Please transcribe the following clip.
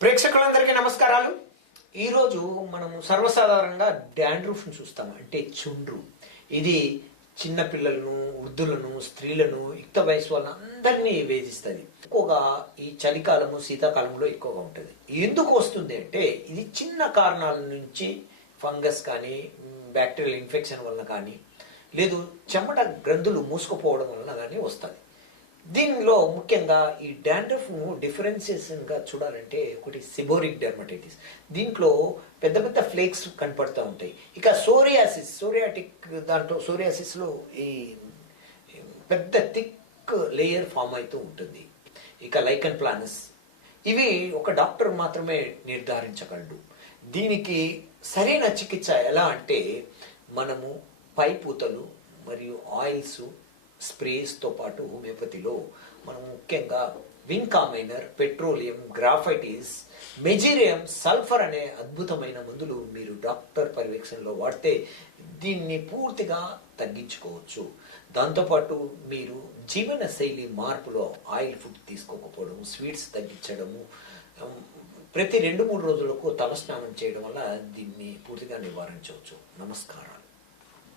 ప్రేక్షకులందరికీ నమస్కారాలు. ఈరోజు మనము సర్వసాధారణంగా డాండ్రఫ్ను చూస్తాం, అంటే చుండ్రు. ఇది చిన్నపిల్లలను, వృద్ధులను, స్త్రీలను, యుక్త వయసు వాళ్ళని అందరినీ వేధిస్తుంది. ఎక్కువగా ఈ చలికాలము, శీతాకాలంలో ఎక్కువగా ఉంటుంది. ఎందుకు వస్తుంది అంటే ఇది చిన్న కారణాల నుంచి ఫంగస్ కానీ, బ్యాక్టీరియల్ ఇన్ఫెక్షన్ వలన కానీ, లేదు చెమట గ్రంథులు మూసుకుపోవడం వలన కానీ వస్తుంది. దీనిలో ముఖ్యంగా ఈ డాండ్రఫ్ను డిఫరెన్సియేషన్గా చూడాలంటే ఒకటి సిబోరిక్ డెర్మటైటిస్. దీంట్లో పెద్ద పెద్ద ఫ్లేక్స్ కనపడుతూ ఉంటాయి. ఇక సోరియాసిస్లో ఈ పెద్ద థిక్ లేయర్ ఫామ్ అవుతూ ఉంటుంది. ఇక లైకన్ ప్లానస్, ఇవి ఒక డాక్టర్ మాత్రమే నిర్ధారించగలడు. దీనికి సరైన చికిత్స ఎలా అంటే మనము పైపూతలు మరియు ఆయిల్స్, స్ప్రేస్తో పాటు హోమియోపతిలో మనం ముఖ్యంగా విన్కామైనర్, పెట్రోలియం, గ్రాఫైటిస్, మెజీరియం, సల్ఫర్ అనే అద్భుతమైన మందులు మీరు డాక్టర్ పర్యవేక్షణలో వాడితే దీన్ని పూర్తిగా తగ్గించుకోవచ్చు. దాంతోపాటు మీరు జీవన శైలి మార్పులో ఆయిల్ ఫుడ్ తీసుకోకపోవడం, స్వీట్స్ తగ్గించడము, ప్రతి 2-3 రోజులకు తలస్నానం చేయడం వల్ల దీన్ని పూర్తిగా నివారించవచ్చు. నమస్కారాలు.